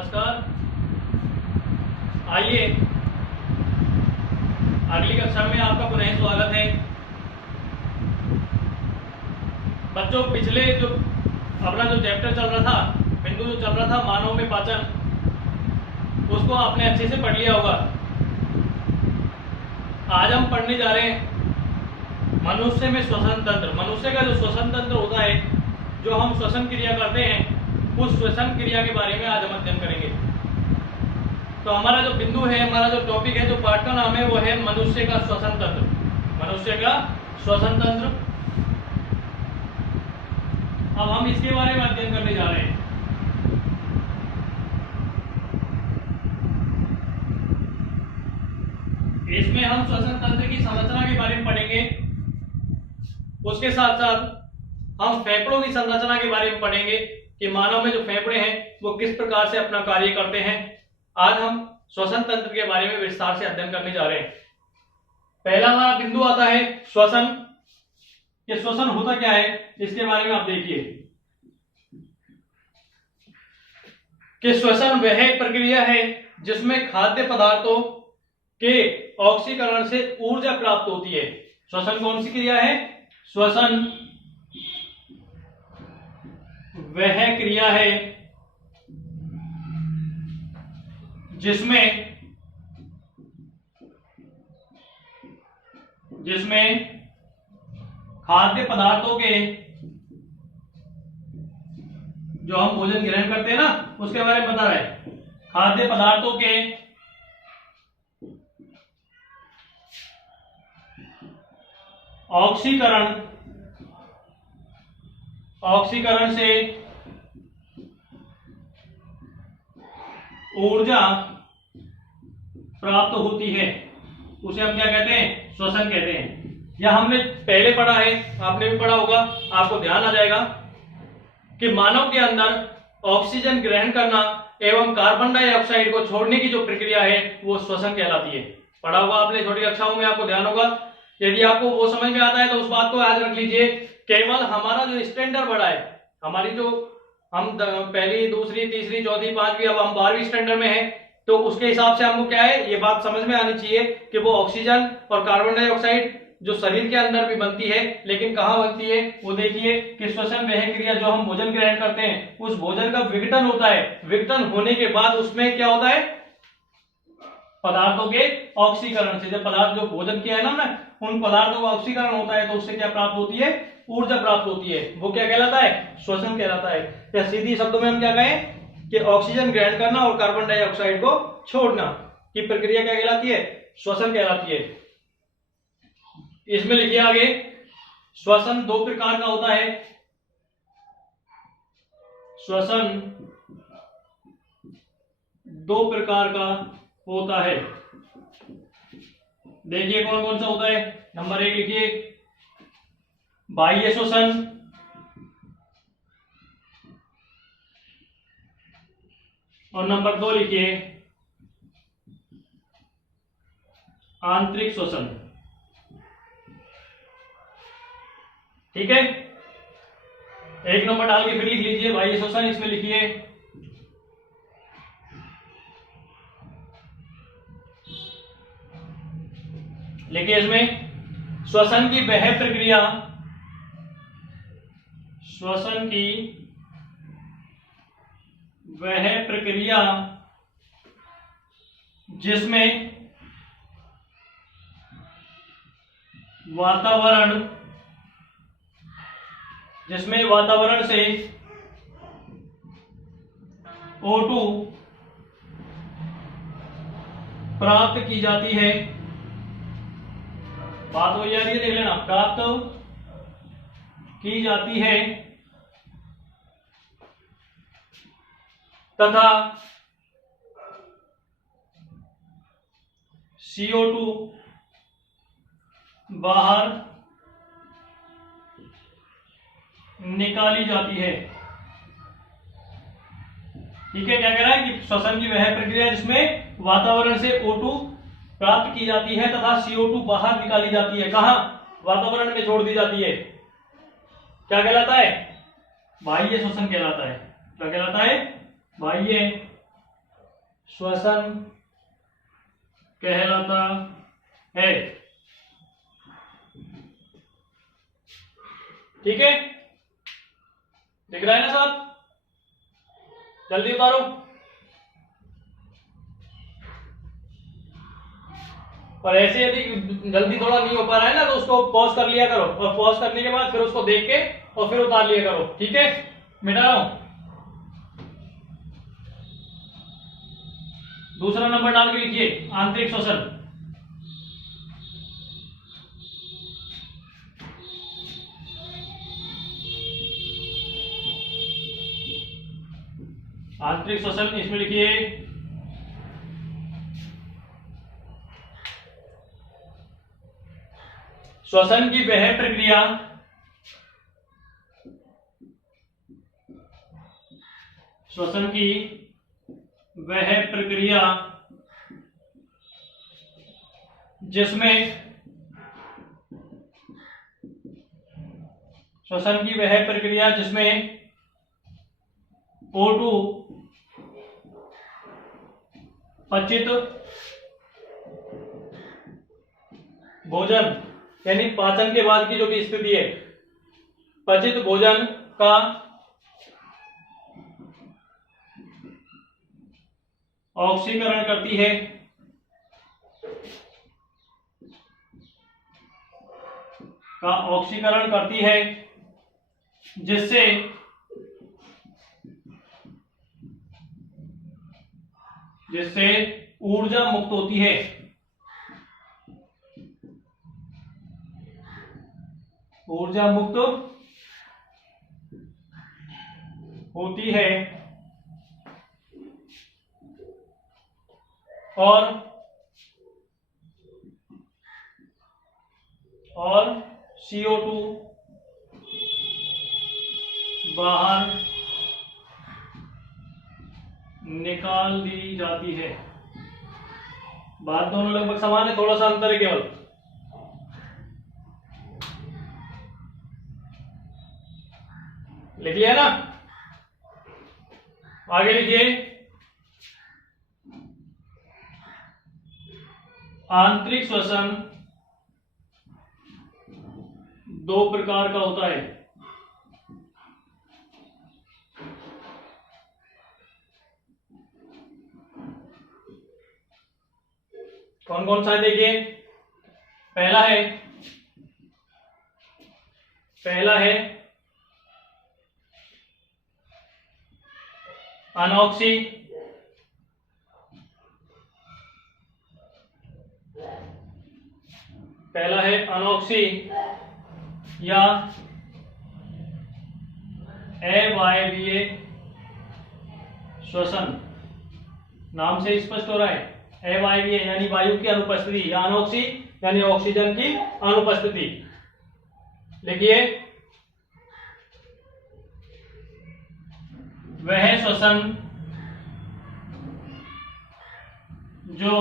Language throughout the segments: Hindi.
नमस्कार। आइए अगली कक्षा में आपका पुनः स्वागत है। बच्चों, पिछले जो अपना जो चैप्टर चल रहा था, बिंदु जो चल रहा था मानव में पाचन, उसको आपने अच्छे से पढ़ लिया होगा। आज हम पढ़ने जा रहे हैं मनुष्य में श्वसन तंत्र। मनुष्य का जो श्वसन तंत्र होता है, जो हम श्वसन क्रिया करते हैं, उस श्वसन क्रिया के बारे में आज हम अध्ययन करेंगे। तो हमारा जो बिंदु है, हमारा जो टॉपिक है, जो पाठ का नाम है, वो है मनुष्य का श्वसन तंत्र। मनुष्य का श्वसन तंत्र। अब हम इसके बारे में अध्ययन करने जा रहे हैं। इसमें हम श्वसन तंत्र की संरचना के बारे में पढ़ेंगे। उसके साथ साथ हम फेफड़ों की संरचना के बारे में पढ़ेंगे कि मानव में जो फेफड़े हैं वो किस प्रकार से अपना कार्य करते हैं। आज हम श्वसन तंत्र के बारे में विस्तार से अध्ययन करने जा रहे हैं। पहला हमारा बिंदु आता है श्वसन। ये श्वसन होता क्या है, इसके बारे में आप देखिए कि श्वसन वह प्रक्रिया है जिसमें खाद्य पदार्थों के ऑक्सीकरण से ऊर्जा प्राप्त होती है। श्वसन कौन सी क्रिया है? श्वसन वह क्रिया है जिसमें खाद्य पदार्थों के, जो हम भोजन ग्रहण करते हैं ना, उसके बारे में बता रहा है। खाद्य पदार्थों के ऑक्सीकरण से ऊर्जा प्राप्त होती है, उसे हम क्या कहते हैं? श्वसन कहते हैं। यह हमने पहले पढ़ा है, आपने भी पढ़ा होगा, आपको ध्यान आ जाएगा कि मानव के अंदर ऑक्सीजन ग्रहण करना एवं कार्बन डाइऑक्साइड को छोड़ने की जो प्रक्रिया है वो श्वसन कहलाती है। पढ़ा होगा आपने छोटी कक्षाओं में, आपको ध्यान होगा। यदि आपको वो समझ में आता है तो उस बात को याद रख लीजिए। केवल हमारा जो स्टैंडर्ड बढ़ा है, हमारी जो हम पहली, दूसरी, तीसरी, चौथी, पांचवी, अब हम 12वीं स्टैंडर्ड में हैं, तो उसके हिसाब से हमको क्या है, ये बात समझ में आनी चाहिए कि वो ऑक्सीजन और कार्बन डाइऑक्साइड जो शरीर के अंदर भी बनती है, लेकिन कहाँ बनती है वो देखिए कि श्वसन वह क्रिया, जो हम भोजन ग्रहण करते हैं, उस भोजन का विघटन होता है। विघटन होने के बाद उसमें क्या होता है? पदार्थों के ऑक्सीकरण से, जब पदार्थ जो भोजन किया है ना, उन पदार्थों का ऑक्सीकरण होता है तो उससे क्या प्राप्त होती है? ऊर्जा प्राप्त होती है। वो क्या कहलाता है? श्वसन कहलाता है। या सीधी शब्दों में हम क्या कहें कि ऑक्सीजन ग्रहण करना और कार्बन डाइऑक्साइड को छोड़ना की प्रक्रिया क्या कहलाती है? श्वसन कहलाती है। इसमें लिखिए आगे, श्वसन दो प्रकार का होता है। श्वसन दो प्रकार का होता है। देखिए कौन कौन सा होता है। नंबर 1 लिखिए बाह्य श्वसन, और नंबर 2 लिखिए आंतरिक श्वसन। ठीक है, 1 नंबर डाल के फिर लिख लीजिए बाह्य श्वसन। इसमें लिखिए इसमें श्वसन की वह प्रक्रिया, श्वसन की वह प्रक्रिया जिसमें वातावरण से O2 प्राप्त की जाती है। बात हो जा रही है, देख लेना, प्राप्त की जाती है तथा CO2 बाहर निकाली जाती है। ठीक है, क्या कह रहा है कि श्वसन की वह प्रक्रिया जिसमें वातावरण से O2 प्राप्त की जाती है तथा CO2 बाहर निकाली जाती है। कहां? वातावरण में छोड़ दी जाती है। क्या कहलाता है? बाह्य श्वसन कहलाता है। क्या कहलाता है? बाह्य श्वसन कहलाता है। ठीक है, दिख रहा है ना साहब? जल्दी उतारो। और ऐसे यदि जल्दी थोड़ा नहीं हो पा रहा है ना, तो उसको पॉज कर लिया करो, और पॉज करने के बाद फिर उसको देख के और फिर उतार लिया करो। ठीक है, मिटा रहा हूं। दूसरा नंबर डाल के लिखिए, आंतरिक श्वसन। आंतरिक श्वसन, इसमें लिखिए श्वसन की वह प्रक्रिया श्वसन की वह प्रक्रिया जिसमें श्वसन की वह प्रक्रिया जिसमें O2 पचित भोजन, यानी पाचन के बाद की जो की स्थिति है, पचित भोजन का ऑक्सीकरण करती है, जिससे ऊर्जा मुक्त होती है। ऊर्जा मुक्त होती है और CO2 बाहर निकाल दी जाती है। बात दोनों लगभग समान है, थोड़ा सा अंतर है केवल। लिख लिया ना? आगे लिखिए, आंतरिक श्वसन दो प्रकार का होता है। कौन कौन सा है देखिए। पहला है अनॉक्सी, या अवायवीय श्वसन। नाम से स्पष्ट हो रहा है, अवायवीय यानी वायु की अनुपस्थिति, या अनॉक्सी यानी ऑक्सीजन की अनुपस्थिति। लिखिए, वह श्वसन जो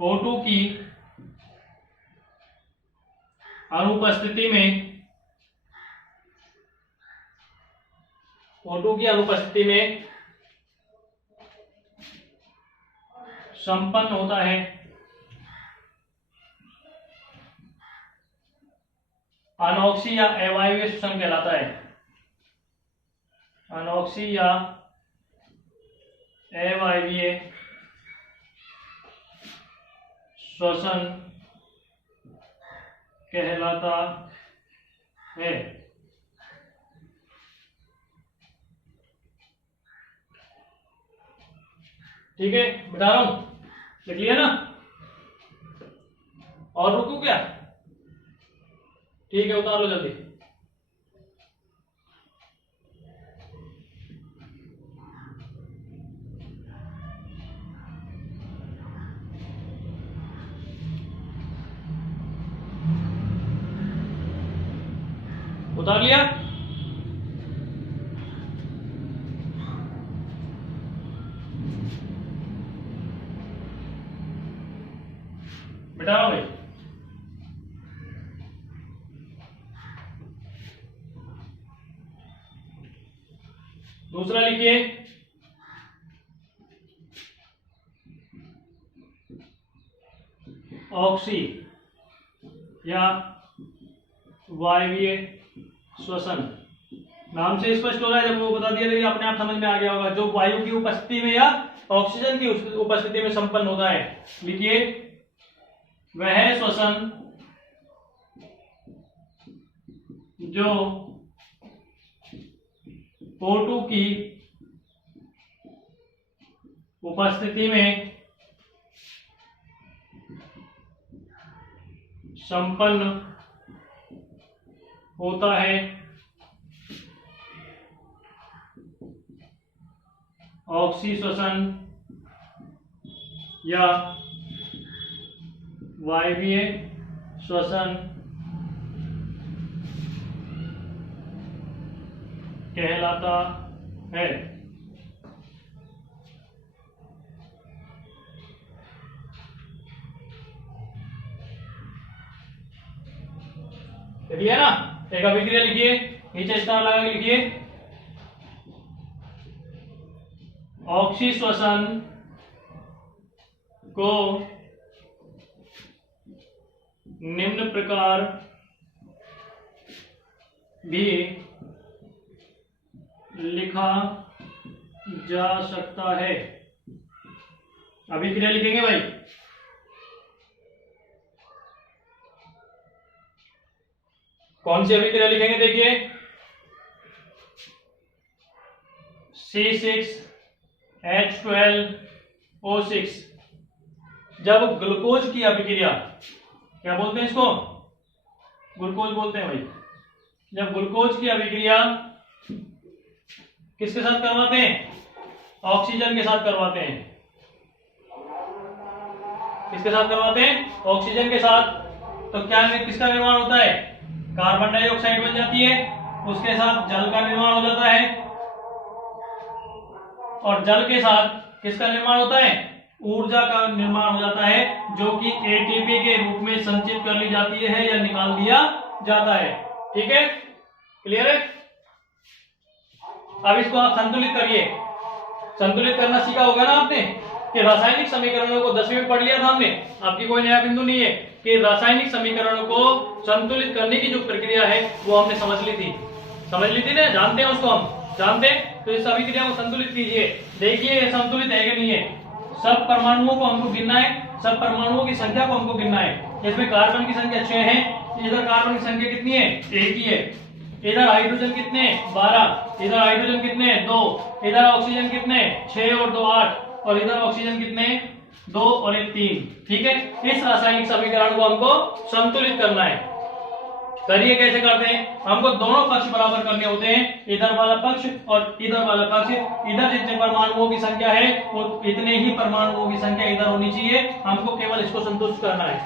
O2 की अनुपस्थिति में संपन्न होता है, अनॉक्सी या अवायवीय श्वसन कहलाता है। अनॉक्सी या अवायवीय श्वसन कहलाता है। ठीक है, बता रहा हूं, लिख लिया ना? और रुकू क्या? ठीक है, उतार लो जल्दी। उतार लिया? बेटा भाई, दूसरा लिखिए, ऑक्सी या वायवीय श्वसन। नाम से स्पष्ट हो रहा है, जब वो बता दिया तो अपने आप समझ में आ गया होगा। जो वायु की उपस्थिति में या ऑक्सीजन की उपस्थिति में संपन्न होता है। लिखिए, वह श्वसन जो O2 की उपस्थिति में संपन्न होता है, ऑक्सी श्वसन या वायवीय श्वसन कहलाता है। लिखिए ना, एक अभिक्रिया लिखिए, नीचे स्टार लगा के लिखिए, ऑक्सी श्वसन को निम्न प्रकार भी लिखा जा सकता है। अभिक्रिया लिखेंगे भाई, कौन सी अभिक्रिया लिखेंगे? देखिए, C6H12O6। जब ग्लूकोज की अभिक्रिया, क्या बोलते हैं इसको? ग्लूकोज बोलते हैं भाई। जब ग्लूकोज की अभिक्रिया किसके साथ करवाते हैं? ऑक्सीजन के साथ करवाते हैं। किसके साथ करवाते हैं? ऑक्सीजन के साथ। तो क्या किसका निर्माण होता है? कार्बन डाइऑक्साइड बन जाती है, उसके साथ जल का निर्माण हो जाता है, और जल के साथ किसका निर्माण होता है? ऊर्जा का निर्माण हो जाता है, जो कि एटीपी के रूप में संचित कर ली जाती है या निकाल दिया जाता है। ठीक है, क्लियर है? अब इसको आप संतुलित करिए। संतुलित करना सीखा होगा ना आपने, कि रासायनिक समीकरणों को 10वीं में पढ़ लिया था हमने। आपकी कोई नया बिंदु नहीं है कि रासायनिक समीकरणों को संतुलित करने की जो प्रक्रिया है वो हमने समझ ली थी ना, जानते हैं उसको, हम जानते हैं। तो इस अभिक्रिया को संतुलित कीजिए, देखिए संतुलित है कि नहीं है। सब परमाणुओं को हमको गिनना है, सब परमाणुओं की संख्या को हमको गिनना है। इसमें कार्बन की संख्या 6 है, इधर कार्बन की संख्या कितनी है? 1 ही है। इधर हाइड्रोजन कितने? 12। इधर हाइड्रोजन कितने? 2। इधर ऑक्सीजन कितने? 6 और 2 8। और इधर ऑक्सीजन कितने? 2 और 1 3। ठीक है, इस रासायनिक समीकरण को हमको संतुलित करना है। करिए, कैसे करते हैं? हमको दोनों पक्ष बराबर करने होते हैं, इधर वाला पक्ष और इधर वाला पक्ष। इधर जितने परमाणुओं की संख्या है वो इतने ही परमाणुओं की संख्या इधर होनी चाहिए। हमको केवल इसको संतुष्ट करना है।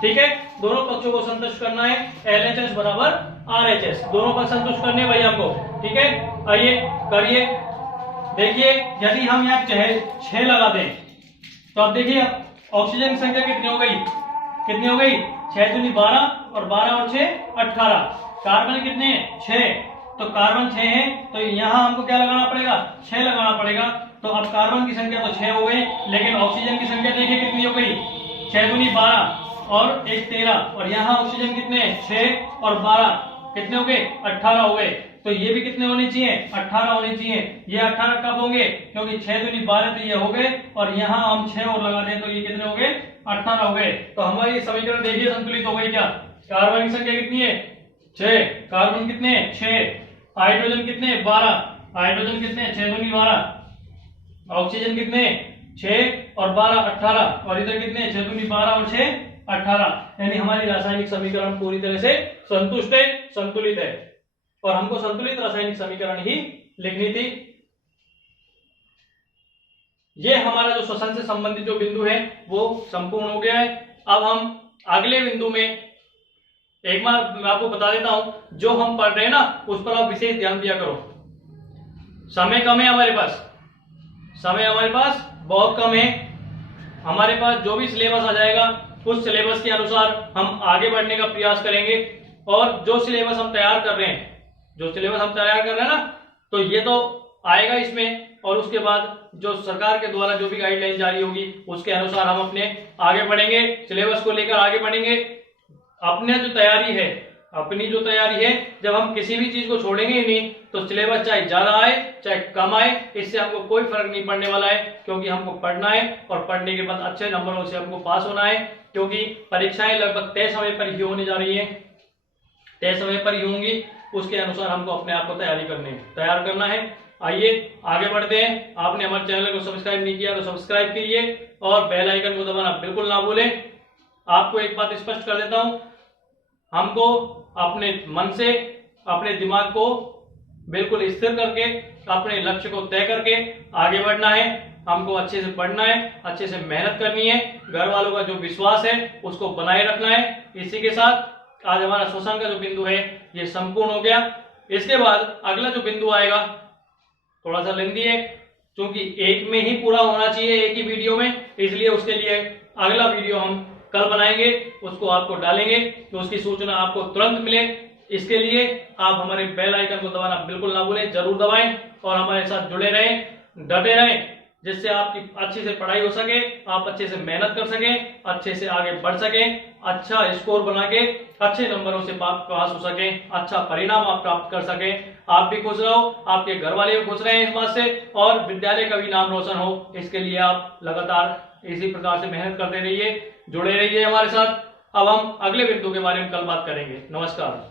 ठीक है, दोनों पक्षों को संतुष्ट करना है। LHS बराबर RHS, दोनों पक्ष संतुष्ट करने भाई हमको। ठीक है, आइए करिए। देखिए, यदि हम यहाँ 6 लगा दें तो अब देखिए ऑक्सीजन की संख्या कितनी हो गई? कितनी हो गई? 6 दूनी 12 और 12 और 6 18। कार्बन कितने हैं? 6। तो कार्बन 6 है, तो यहाँ हमको क्या लगाना पड़ेगा? 6 लगाना पड़ेगा। तो अब कार्बन की संख्या तो 6 हो गई, लेकिन ऑक्सीजन की संख्या देखिए कितनी हो गई? 6 दूनी 12 और 1 13। और यहाँ ऑक्सीजन कितने? 6 और 12 कितने हो गए? 18 हो गए। तो ये भी कितने होने चाहिए? 18 होने चाहिए। ये 18 कब होंगे? क्योंकि 6 दूनी 12 तो ये हो गए, और यहाँ हम 6 और लगा दें तो ये कितने हो गए? 18 हो गए। तो हमारी समीकरण देखिए संतुलित हो गई क्या? कार्बन की संख्या कितनी है? 6। कार्बन कितने? 6। हाइड्रोजन कितने? 12। हाइड्रोजन कितने? 6 दूनी 12। ऑक्सीजन कितने? 6 और 12 18। और इधर कितने? 6 दूनी 12 और 6 18। यानी हमारी रासायनिक समीकरण पूरी तरह से संतुष्ट है, संतुलित है। और हमको संतुलित रासायनिक समीकरण ही लिखनी थी। ये हमारा जो श्वसन से संबंधित जो बिंदु है वो संपूर्ण हो गया है। अब हम अगले बिंदु में, एक बार मैं आपको बता देता हूं, जो हम पढ़ रहे हैं ना उस पर आप विशेष ध्यान दिया करो। समय कम है हमारे पास, समय हमारे पास बहुत कम है। हमारे पास जो भी सिलेबस आ जाएगा उस सिलेबस के अनुसार हम आगे बढ़ने का प्रयास करेंगे। और जो सिलेबस हम तैयार कर रहे हैं, जो सिलेबस हम तैयार कर रहे हैं ना, तो ये तो आएगा इसमें, और उसके बाद जो सरकार के द्वारा जो भी गाइडलाइन जारी होगी उसके अनुसार हम अपने आगे बढ़ेंगे, सिलेबस को लेकर आगे बढ़ेंगे। अपनी जो तैयारी है, जब हम किसी भी चीज को छोड़ेंगे ही नहीं तो सिलेबस चाहे ज्यादा आए चाहे कम आए, इससे हमको कोई फर्क नहीं पड़ने वाला है, क्योंकि हमको पढ़ना है और पढ़ने के बाद अच्छे नंबरों से हमको पास होना है। क्योंकि परीक्षाएं लगभग तय समय पर ही होने जा रही है, तय समय पर ही होंगी, उसके अनुसार हमको अपने आप को तैयार करना है। आइए आगे बढ़ते हैं। आपने हमारे चैनल को सब्सक्राइब नहीं किया तो सब्सक्राइब कीजिए और बेल आइकन को दबाना बिल्कुल ना भूलें। आपको एक बात स्पष्ट कर देता हूं, हमको अपने मन से अपने दिमाग को बिल्कुल स्थिर करके अपने लक्ष्य को तय करके आगे बढ़ना है। हमको अच्छे से पढ़ना है, अच्छे से मेहनत करनी है, घर वालों का जो विश्वास है उसको बनाए रखना है। इसी के साथ आज हमारा श्वसन का जो बिंदु है ये संपूर्ण हो गया। इसके बाद अगला जो बिंदु आएगा थोड़ा सा लेंदी है, क्योंकि एक में ही पूरा होना चाहिए, एक ही वीडियो में, इसलिए उसके लिए अगला वीडियो हम कल बनाएंगे, उसको आपको डालेंगे तो उसकी सूचना आपको तुरंत मिले। इसके लिए आप हमारे बेल आइकन को दबाना बिल्कुल ना भूलें, जरूर दबाएं और हमारे साथ जुड़े रहें, डटे रहें, जिससे आपकी अच्छे से पढ़ाई हो सके, आप अच्छे से मेहनत कर सकें, अच्छे से आगे बढ़ सकें, अच्छा स्कोर बना के अच्छे नंबरों से पास हो सकें, अच्छा परिणाम आप प्राप्त कर सकें। आप भी खुश रहो, आपके घर वाले भी खुश रहें इस बात से, और विद्यालय का भी नाम रोशन हो, इसके लिए आप लगातार इसी प्रकार से मेहनत करते रहिए, जुड़े रहिए हमारे साथ। अब हम अगले बिंदु के बारे में कल बात करेंगे। नमस्कार।